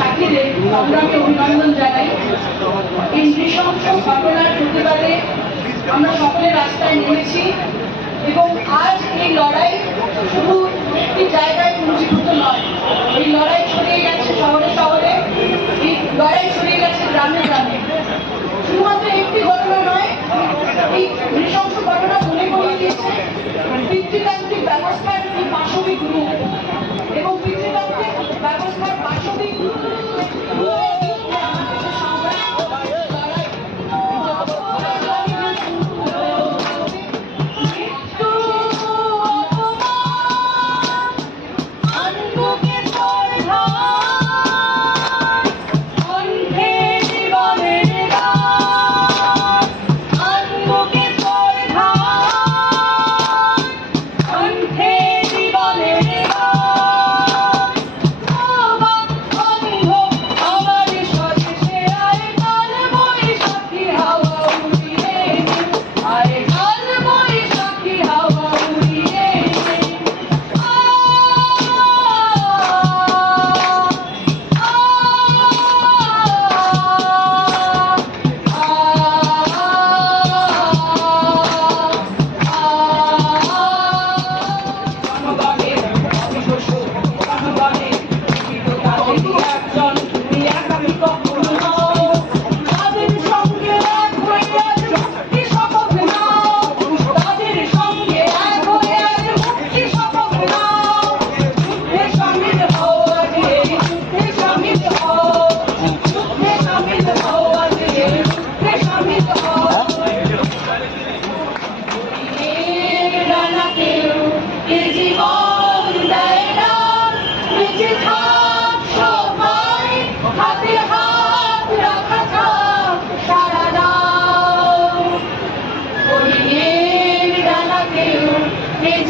সাথীদের সংগ্রামে অভিনন্দন জানাই। এই নৃশংস ঘটনার প্রতিবাদে আমরা সকলে রাস্তায় নেমেছি এবং আজ এই লড়াই শুধু একটি জায়গায় পুঞ্জীভূত নয়, এই লড়াই ছড়িয়ে গেছে শহরে শহরে, এই লড়াই ছড়িয়ে গেছে গ্রামে গ্রামে। শুধুমাত্র একটি ঘটনা নয়, এই নৃশংস ঘটনা মনে করিয়ে দিয়েছে পিতৃতান্ত্রিক ব্যবস্থার একটি পাশবিক রূপ এবং পিতৃতান্ত্রিক ব্যবস্থার পাশবিক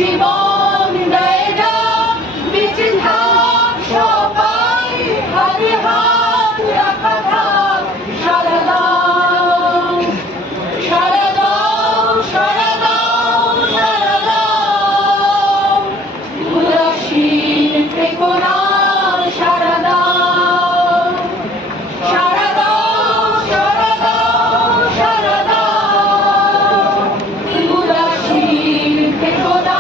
জীবন দেয় না বেঁচে থাক সবাই, হাতে হাত রাখা থাক সারা দাও, সারা দাও, সারা দাও, সারা দাও, উদাসীন থেকো না, সারা দাও, সারা দাও, সারা দাও, সারা দাও, উদাসীন থেকো না।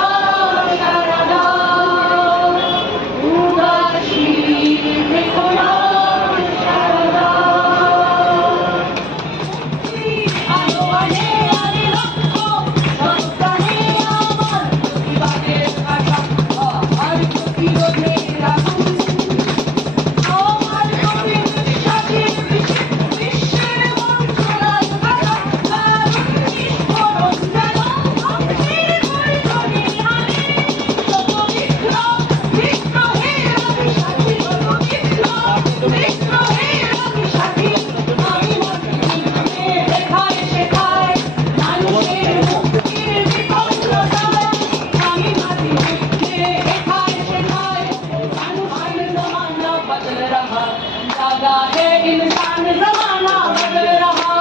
इंसान जमाना बदल रहा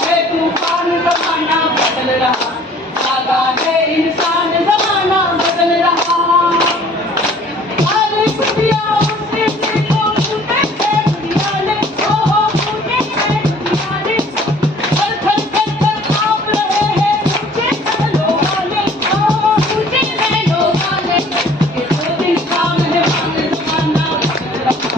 है, तूफान जमाना बदल रहा, जागा है इंसान जमाना बदल रहा। अरे दुनिया से देखो छूटे है दुनिया ने, ओ छूटे है दुनिया ने, थर थर थर कांप रहे हैं ऊंचे महलों वाले, ओ ऊंचे महलों वाले, ये तो दिन काम है मान जमाना बदल रहा।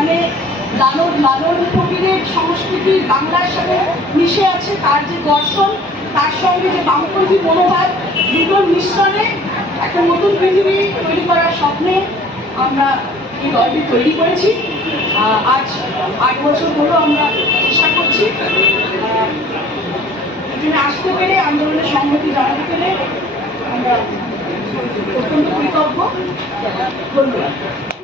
যেখানে লালন লালন ফকিরের সংস্কৃতি বাংলার সাথে মিশে আছে, তার যে দর্শন, তার সঙ্গে যে বামপন্থী মনোভাব, দুটোর মিশ্রণে একটা নতুন পৃথিবী তৈরি করার স্বপ্নে আমরা এই দলটি তৈরি করেছি। আজ 8 বছর হলো আমরা চেষ্টা করছি। এখানে আসতে পেরে, আন্দোলনের সংহতি জানাতে পেরে আমরা অত্যন্ত কৃতজ্ঞ। ধন্যবাদ।